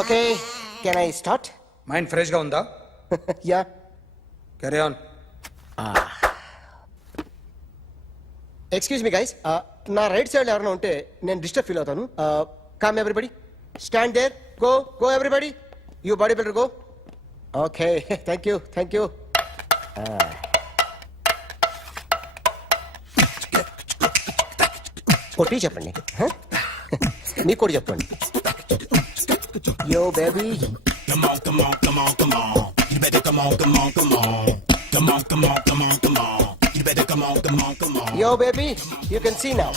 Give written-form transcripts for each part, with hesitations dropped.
Okay can I start? Mind ఫ్రెష్గా ఉందా? Yeah. Carry on. Excuse me guys, నా right side ఎవరైనా ఉంటే నేను డిస్టర్బ్ ఫీల్ అవుతాను. Come everybody, stand there, go go everybody, you body builder go. Okay, thank you thank you. కొట్టి చెప్పండి, మీకు కూడా చెప్పండి. Yo baby, Come on, come on, come on, come on. You better come on, come on, come on. Come on, come on, come on, come on. You better come on, come on, come on. yo baby, you can see now.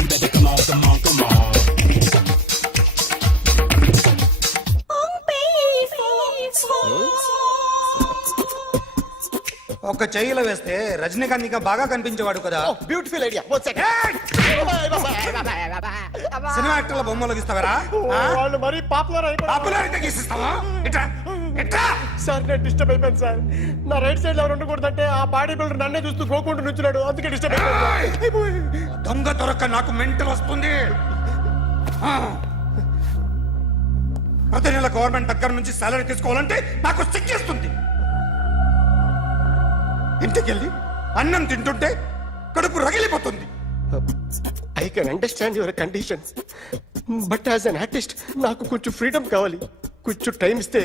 You better come on, come on, come on. ఒక చెయ్యిలో వేస్తే రజనీకాంత్ ఇంకా బాగా కనిపించేవాడు కదా. Beautiful idea. One second. Cinema యాక్టర్ల బొమ్మలు గీస్తావరా? వాళ్ళు మరి పాపులర్ పాపులారిటీ గీసిస్తావా? ఇట్రా ఇట్రా. సార్ నేను డిస్టర్బ్ అయిపోయాను సార్. నా రైట్ సైడ్ ఎవరు ఉండకూడదంటే ఆ బాడీ బిల్డర్ నన్నే చూస్తూ గోకుంటూ నుంచున్నాడు, అందుకే డిస్టర్బ్ అయిపోయాను. దొంగ దొరక్క నాకు మెంటల్ వస్తుంది. ప్రతి నెల గవర్నమెంట్ దగ్గర నుంచి సాలరీ తీసుకోవాలంటే నాకు సిగ్గేస్తుంది. ఇంటికెళ్ళి అన్నం తింటుంటే కడుపు రగిలిపోతుంది. I can understand your conditions, but as an artist నాకు కొంచెం ఫ్రీడమ్ కావాలి. కొంచెం టైం ఇస్తే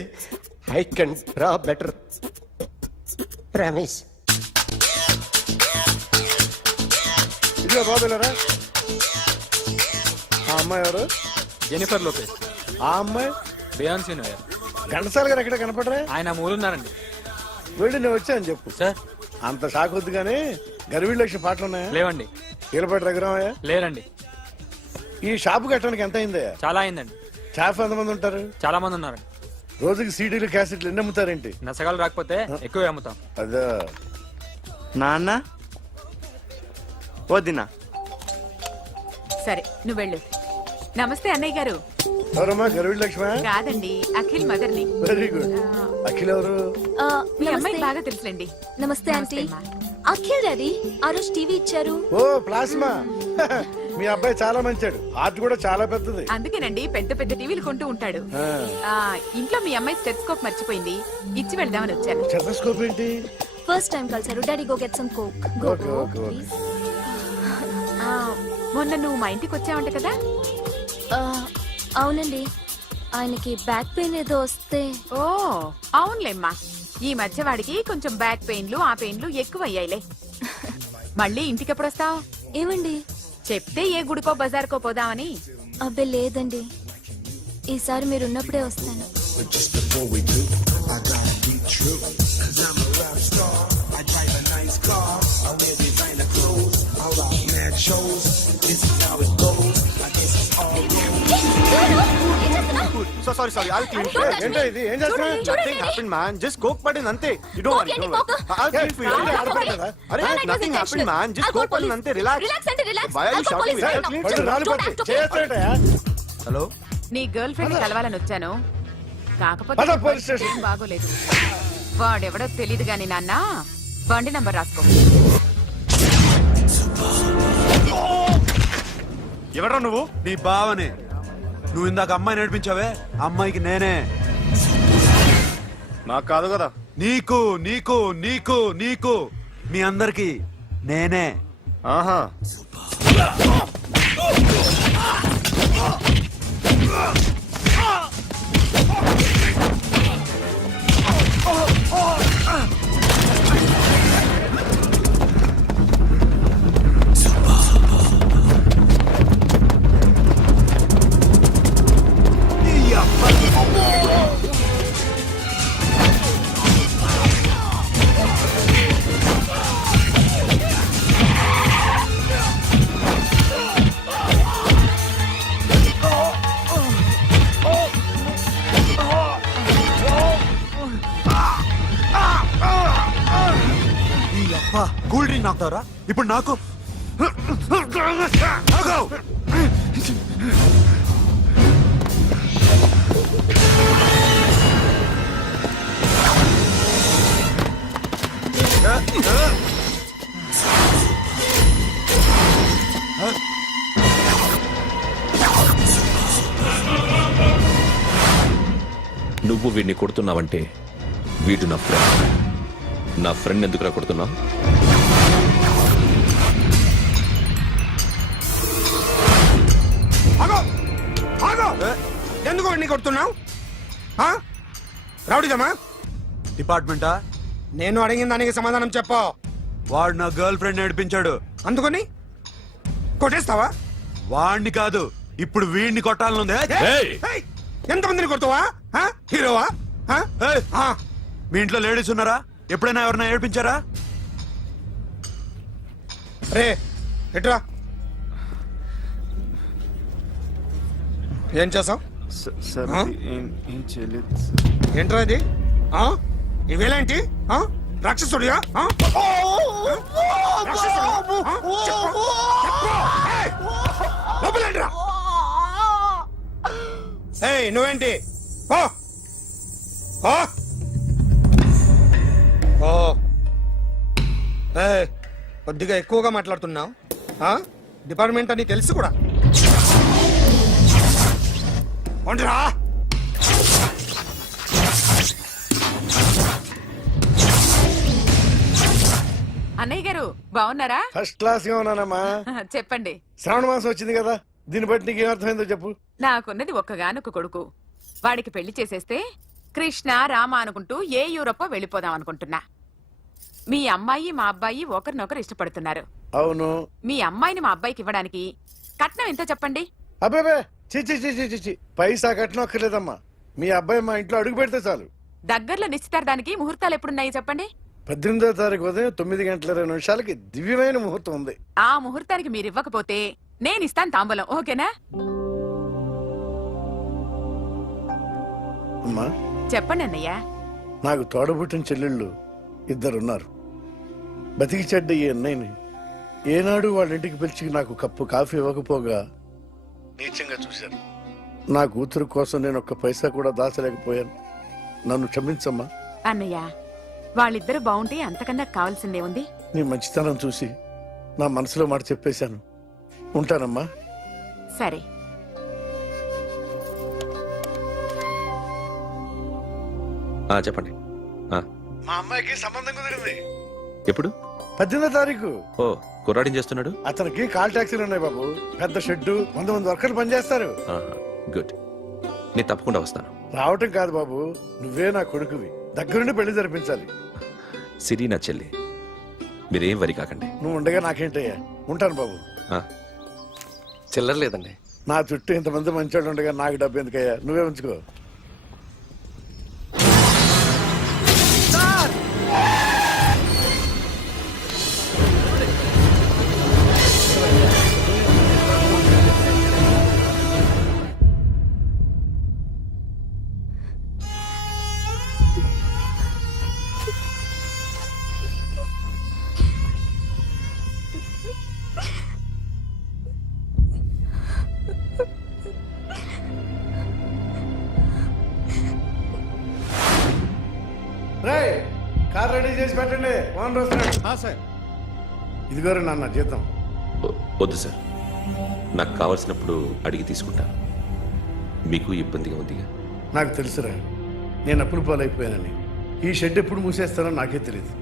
I can draw better. Promise. ఇదిగో బాబులరా, ఆ అమ్మాయి ఎవరు? Jennifer Lopez. ఆ అమ్మాయి బియాన్సీ నోయర్. ఘంటసాల గారు ఎక్కడ కనపడరా? ఆయన మూలున్నారండి. వెళ్ళి నేను వచ్చాను చెప్పు. సార్ అంత షాక్ వద్దు కానీ గర్వీళ్ళ లక్ష పాటలు ఉన్నాయా? లేవండి. కీలపాటి రఘురామయ్య లేరండి. ఈ షాపు కట్టడానికి ఎంత అయిందయ్యా? చాలా అయిందండి. షాప్ ఎంతమంది ఉంటారు? చాలా మంది ఉన్నారండి. రోజుకి సీడీలు క్యాసెట్లు ఎన్ని అమ్ముతారేంటి? నసగాలు రాకపోతే ఎక్కువ అమ్ముతాం. అదా నాన్న వదినా. సరే నువ్వు వెళ్ళు. నమస్తే అన్నయ్య గారు. ఎవరమ్మా? గర్వీళ్ళ లక్ష్మ? కాదండి, అఖిల్ మదర్ని. Very good. అఖిల్ ఎవరు? మీ అమ్మాయి బాగా తెలుసులేండి. నమస్తే ఆంటీ. అమ్మా. అఖిల్ డాడీ ఆ రోజు టీవీ ఇచ్చారు. ఓ ప్లాస్మా. మీ అబ్బాయి చాలా మంచాడు, హార్ట్ కూడా చాలా పెద్దది. అందుకేనండి పెద్ద పెద్ద టీవీలు కొంటూ ఉంటాడు. ఇంట్లో మీ అమ్మాయి స్టెథోస్కోప్ మర్చిపోయింది, ఇచ్చి వెళ్దామని వచ్చాను. స్టెథోస్కోప్ ఏంటి? ఫస్ట్ టైం కలిసారు. Daddy go get some coke. Go Okay, go okay, okay. Please. మొన్న నువ్వు మా ఇంటికి వచ్చావంట కదా. అవునండి, ఆయనకి బ్యాక్ పెయిన్ ఏదో వస్తే. ఓ అవునులేమ్మా, ఈ మధ్య వాడికి కొంచెం బ్యాక్ పెయిన్లు ఆ పెయిన్లు ఎక్కువ అయ్యాయిలే. మళ్ళీ ఇంటికి ఎప్పుడు వస్తావు? ఏమండి చెప్తే ఏ గుడికో బజార్కో పోదామని. అబ్బే లేదండి, ఈసారి మీరు ఉన్నప్పుడే వస్తాను. Sorry I'll clean. ఏంటో ఇది? ఏం చేస్తున్నా? Nothing happened man, just coke పడింది అంతే. You don't worry, don't worry. I'll clean for you. అరే nothing happened man, just coke పడింది అంతే. Relax. Why are you shouting? ఏయ్, పళ్ళు రాలిపోతాయి. చేస్తాడయ్యా. హలో, నీ గర్ల్ ఫ్రెండ్ కలవాలని వచ్చాను, కాకపోతే పద, పోలీస్ స్టేషన్. ఏం బాగోలేదు. వాడెవడో తెలీదు గాని నాన్న, బండి నంబర్ రాసుకో. ఎవడ్రా నువ్వు? నీ బావనే. నువ్వు ఇందాక అమ్మాయి నడిపించావే, అమ్మాయికి నేనే. నాకు కాదు కదా. నీకు నీకు నీకు నీకు మీ అందరికి నేనే. ఆహా, కూల్ డ్రింక్ నాకుతారా ఇప్పుడు? నాకు నువ్వు వీడిని కొడుతున్నావంటే వీడు నా ఫ్రెండ్. నా ఫ్రెండ్ ఎందుకురా కొడుతున్నావు? ఆగో ఆగో ఎందుకు వాడిని కొడుతున్నావు రౌడీదమ్మా? డిపార్ట్మెంటా? నేను అడిగిన దానికి సమాధానం చెప్పు. వాడు నా గర్ల్ ఫ్రెండ్ నడిపించాడు. అందుకని కొట్టేస్తావా? వాడిని కాదు, ఇప్పుడు వీడిని కొట్టాలనుంది. ఏయ్! ఏయ్, ఎంతమందిని కొడతావా? హీరోవా? ఏయ్! మీ ఇంట్లో లేడీస్ ఉన్నారా? ఎప్పుడైనా ఎవరైనా ఏడిపించారా? రే ఎట్రా ఏం చేసావు? సార్ ఆ? ఏం చేయలేదు. ఏంట్రా ఇది? ఇవేలాంటి రాక్షసుడియా? రాక్షసుడియా? చెప్పు, చెప్పు. ఏయ్, లోపలేంట్రా? ఏయ్ నువ్వేంటి? ఓ ఓ ఓ ఏయ్, కొద్దిగా ఎక్కువగా మాట్లాడుతున్నావు. డిపార్ట్మెంట్ అని తెలుసు కూడా. ఉండరా? అన్నయ్య గారు బాగున్నారా? ఫస్ట్ క్లాస్ గా ఉన్నానమ్మా. చెప్పండి. శ్రావణ మాసం వచ్చింది కదా, దీన్ని బట్టి నీకు ఏమర్థమైందో చెప్పు. నాకున్నది ఒక్కగానొక్క కొడుకు. వాడికి పెళ్లి చేసేస్తే కృష్ణ రామ అనుకుంటూ ఏ యూరోపో వెళ్ళిపోదాం అనుకుంటున్నా. మీ అమ్మాయి మా అబ్బాయి ఒకరినొకరు ఇష్టపడుతున్నారు. అవును. మీ అమ్మాయిని మా అబ్బాయికి ఇవ్వడానికి కట్నం ఎంతో చెప్పండి. అబ్బాబే చిచి చిచి చిచి పైసా కట్నం అక్కర్లేదమ్మా. మీ అబ్బాయి మా ఇంట్లో అడుగు పెడితే చాలు. దగ్గరలో నిశ్చితార్థానికి ముహూర్తాలు ఎప్పుడున్నాయి చెప్పండి. 18వ తారీఖు ఉదయం 9:20 దివ్యమైన ముహూర్తం ఉంది. ఆ ముహూర్తానికి మీరు ఇవ్వకపోతే నేను ఇస్తాను తాంబూలం. ఓకేనా? అమ్మా చెప్పండి అన్నయ్య. నాకు తోడబుట్టిన చెల్లెళ్ళు ఇద్దరున్నారు. బతికి చెడ్డ ఈ అన్నయ్యని ఏనాడు వాళ్ళ ఇంటికి పిలిచి నాకు కప్పు కాఫీ ఇవ్వకపోగా నీచంగా చూశాను. నా కూతురు కోసం నేను ఒక్క పైసా కూడా దాచలేకపోయాను. నన్ను క్షమించమ్మా. అన్నయ్య వాళ్ళిద్దరు బాగుంటే అంతకన్నా కావాల్సిందే ఉంది. నీ మంచితనం చూసి నా మనసులో మాట చెప్పేశాను. ఉంటానమ్మా. సరే. చెప్పండి. మా అమ్మాయికి సంబంధం కుదిరింది. ఎప్పుడు? 18వ తారీఖు. ఓ, కుర్రాడేం చేస్తున్నాడు? అతనికి కాల్ టాక్సీలు ఉన్నాయి బాబు. పెద్ద షెడ్డు, 100 మంది వర్కర్లు పనిచేస్తారు. గుడ్. నేను తప్పకుండా వస్తాను. రావటం కాదు బాబు, నువ్వే నా కొడుకువి. దగ్గరుండి పెళ్లి జరిపించాలి. సిరి నా చెల్లి, మీరేం వరి కాకండి. నువ్వు ఉండగా నాకేంటయ్యా. ఉంటాను బాబు. చిల్లర లేదండి. నా చుట్టూ ఇంతమంది మంచోళ్ళు ఉండగా నాకు డబ్బు ఎందుకయ్యా? నువ్వే ఉంచుకో. కార్ రెడీ చేసి పెట్టండి. ఓనర్ వస్తున్నాడు. సార్ ఇదిగోరు నాన్న జీతం. వద్దు సార్, నాకు కావలసినప్పుడు అడిగి తీసుకుంటాను. మీకు ఇబ్బందిగా ఉందిగా? నాకు తెలుసురా, నేను అప్పులు పాలైపోయానని. ఈ షెడ్ ఎప్పుడు మూసేస్తానో నాకే తెలియదు.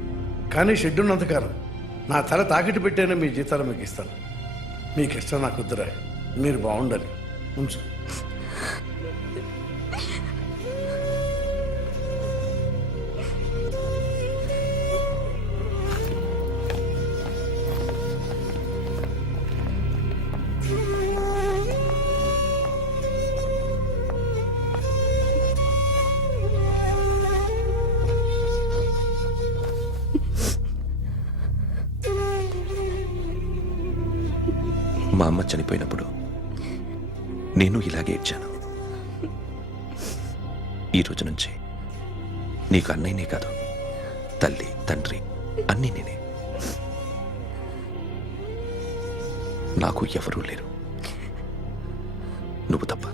కానీ షెడ్ ఉన్నంతకాలం నా తల తాకిట్టు పెట్టైనా మీ జీతాలు మీకు ఇస్తాను. మీకు ఇష్టం నాకు వద్దురా. మీరు బాగుండాలి. ఉంచు. మా అమ్మ చనిపోయినప్పుడు నేను ఇలాగే ఇచ్చాను. ఈ రోజు నుంచి నీకు అన్నయ్యనే కాదు, తల్లి తండ్రి అన్నీ నేనే. నాకు ఎవరూ లేరు, నువ్వు తప్ప.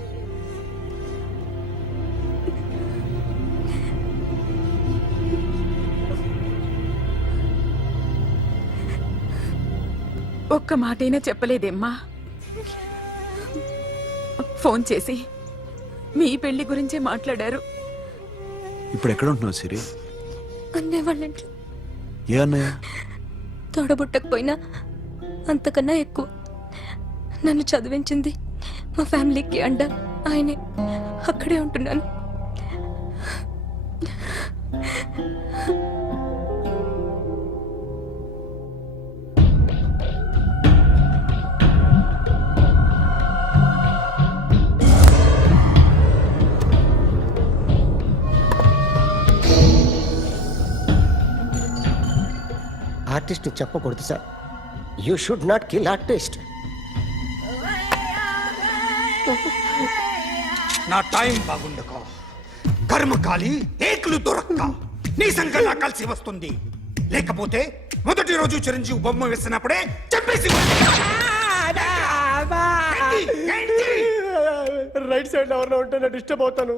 ఒక్క మాటైనా చెప్పలేదేమ్మా? ఫోన్ చేసి మీ పెళ్లి గురించే మాట్లాడారు. ఇప్పుడు ఎక్కడ ఉంటున్నావు సిరి? అన్నయ్య వాళ్ళ ఇంట్లో. ఏ అన్నయ్య? తోడబుట్టకపోయినా అంతకన్నా ఎక్కువ నన్ను చదివించింది మా ఫ్యామిలీకి అండ ఆయనే. అక్కడే ఉంటున్నాను. ఆర్టిస్ట్ చెప్పకూడదు sir. You should not kill artist. నా టైం బాగుండకో, కర్మకాలి ఏకులు దొరక్క నీ సంఘం నా కలిసి వస్తుంది. లేకపోతే మొదటి రోజు చిరంజీవి బొమ్మ వేసినప్పుడే చెప్పేసి రైట్ సైడ్ ఎవరిలో ఉంటే నేను డిస్టర్బ్ అవుతాను.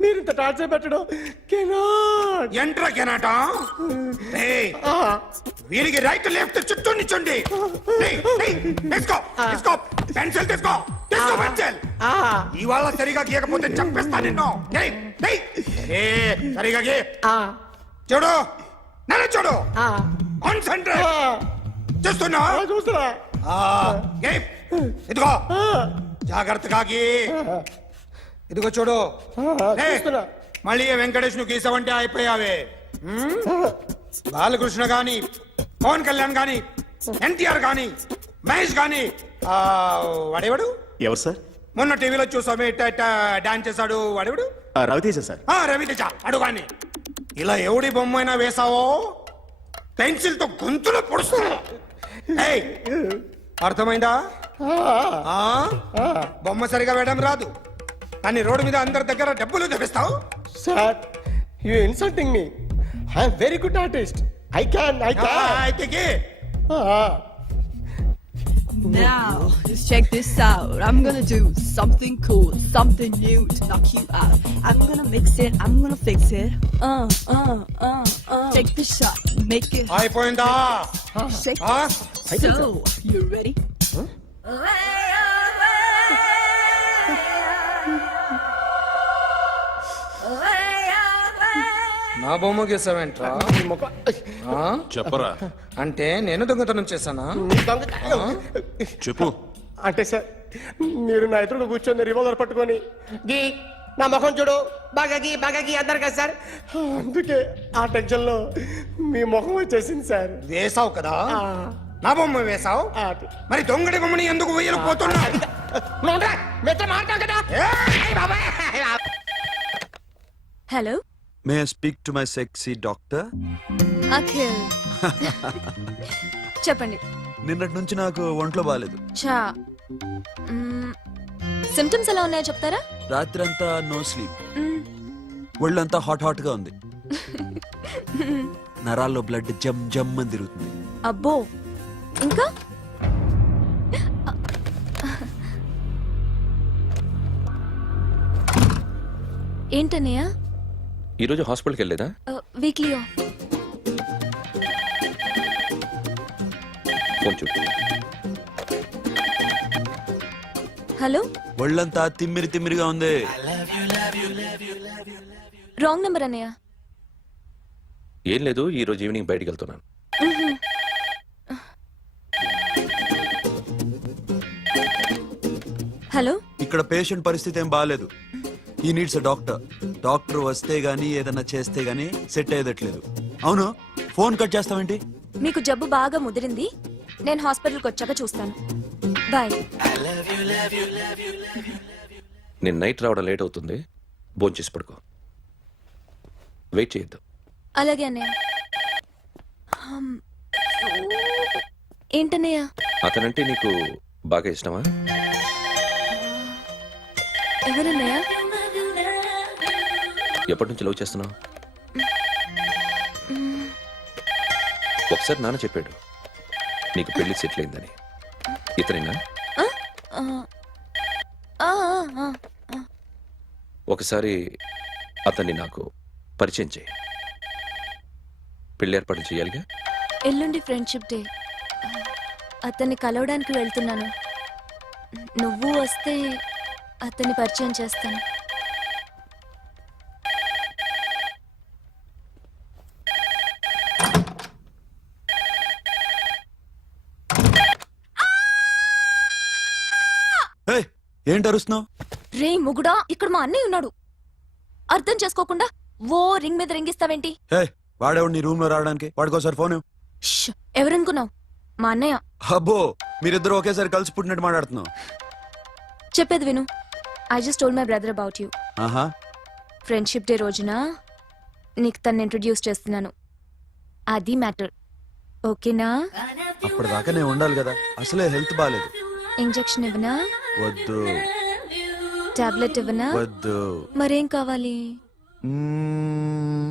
మీరు ఇంత టార్చర్ పెట్టడం కెనాట్. ఎంట్రా కెనాట. వీరికి రైట్ లెఫ్ట్ చుట్టూ నిచ్చండి. తీసుకో తీసుకో పెన్సిల్ తీసుకో తీసుకో పెన్సిల్. ఇవాళ సరిగా గీయకపోతే చంపేస్తా నిన్ను. సరిగా గీ. చూడు నన్ను చూడు. కాన్సంట్రేట్ చూస్తున్నా చూస్తున్నా. ఇదిగో జాగ్రత్తగా గీ. ఇదిగో చూడు. చూస్తున్నా. మళ్ళీ వెంకటేష్ ను గీసావంటే అయిపోయావే. బాలకృష్ణ గాని, పవన్ కళ్యాణ్ గాని, ఎన్టీఆర్ గాని, మహేష్ గాని, వాడేవాడు ఎవరు సార్? మొన్న టీవీలో చూసామే డాన్స్ చేశాడు వాడేవాడు? రవితేజ సార్. రవితేజ అడుగాని. ఇలా ఎవడి బొమ్మైనా వేసావో పెన్సిల్ తో గొంతులో పొడుస్తా. అర్థమైందా? బొమ్మ సరిగా వేయడం రాదు కానీ రోడ్డు మీద అందరి దగ్గర డబ్బులు తెప్పిస్తావు. Sir you insulting me. I'm very good artist. I can అయితే Now, just check this out. I'm gonna do something cool, something new to knock you out. I'm gonna mix it, I'm gonna fix it. Take the shot, make it అయిపోయిందా? shake. So, you ready? నా బొమ్మ గీసావేంట్రా? చెప్పరా. అంటే నేను దొంగతనం చేశానా? చెప్పు. అంటే సార్ మీరు నా ఎదురుగా కూర్చొని రివాల్వర్ పట్టుకొని గీ నా ముఖం చూడు బాగా గీ అన్నారు కదా సార్. అందుకే ఆ టెన్షన్ లో మీ ముఖం వచ్చేసింది సార్. వేసావు కదా, నా బొమ్మ వేసావు. మరి దొంగడి బొమ్మని ఎందుకు వేయలు పోతున్నా? Hello, may I speak to my sexy doctor? Akhil. చెప్పండి. నిన్నటి నుంచి నాకు ఒంట్లో బాగాలేదు. చా సిమ్టమ్స్ ఎలా ఉన్నాయో చెప్తారా? రాత్రంతా నో స్లీప్, ఒళ్ళంతా హాట్ హాట్ గా ఉంది, నరాల్లో బ్లడ్ జమ్ జమ్ అని తిరుగుతుంది. అబ్బో, ఇంకా ఏంటన్నయ్య? ఈరోజు హాస్పిటల్కి వెళ్ళేదా? Weekly off. ఫోన్ చూడు. హలో, ఒళ్ళంతా తిమ్మిరి తిమ్మిరిగా ఉంది. రాంగ్ నెంబర్ అన్నయ్య. ఏం లేదు, ఈరోజు ఈవినింగ్ బయటికి వెళ్తున్నాను. హలో, ఇక్కడ పేషెంట్ పరిస్థితి ఏం బాగాలేదు. ఈ నీడ్స్ డాక్టర్. డాక్టర్ వస్తే గానీ ఏదన్నా చేస్తే గానీ సెట్ అయ్యేదట్లేదు. అవును, ఫోన్ కట్ చేస్తావేంటి? మీకు జబ్బు బాగా ముదిరింది, నేను హాస్పిటల్కి వచ్చాక చూస్తాను. బాయ్. నేను నైట్ రావడం లేట్ అవుతుంది, భోంచేసి పడుకో. వెయిట్ చేయొద్దు. అలాగే అన్నయ్య. ఏంటన్నయ్య? అతనంటే నీకు బాగా ఇష్టమా? ఎవరన్నయ్య? ఎప్పటి నుంచి లవ్ చేస్తున్నావు? ఒకసారి నాన్న చెప్పాడు నీకు పెళ్లి సెటిల్ అయిందని. ఇతనేనా? ఒకసారి అతన్ని నాకు పరిచయం చేయి. పెళ్లి ఏర్పాటు చేయాలిగా. ఎల్లుండి ఫ్రెండ్షిప్ డే, అతన్ని కలవడానికి వెళ్తున్నాను. నువ్వు వస్తే అతన్ని పరిచయం చేస్తాను. ఏయ్, ఏంటి అరుస్తున్నావు? రే ముగుడా, ఇక్కడ మా అన్నయ్య ఉన్నాడు. అర్థం చేసుకోకుండా ఓ రింగ్ మీద రింగిస్తావేంటి? హే, వాడేవాడు నీ రూమ్ లో రావడానికి? వాడికోసారి ఫోన్ ఇవ్వు. ష్, ఎవరనుకున్నావు? మా అన్నయ్య. అబ్బో, మీరిద్దరు ఒకేసారి కలిసి పుట్టినట్టు మాట్లాడుతున్నావు. చెప్పేది విను. I just told my brother about you. ఆహా, ఫ్రెండ్షిప్ డే రోజున నీకు తను ఇంట్రొడ్యూస్ చేస్తున్నాను. అది మ్యాటర్. ఓకేనా? అప్పటిదాకా నేను ఉండాలి కదా, అసలే హెల్త్ బాగాలేదు. ఇంజెక్షన్ ఇవ్వనా? వద్దు. టాబ్లెట్ ఇవ్వనా? వద్దు. మరేం కావాలి? మ్మ్,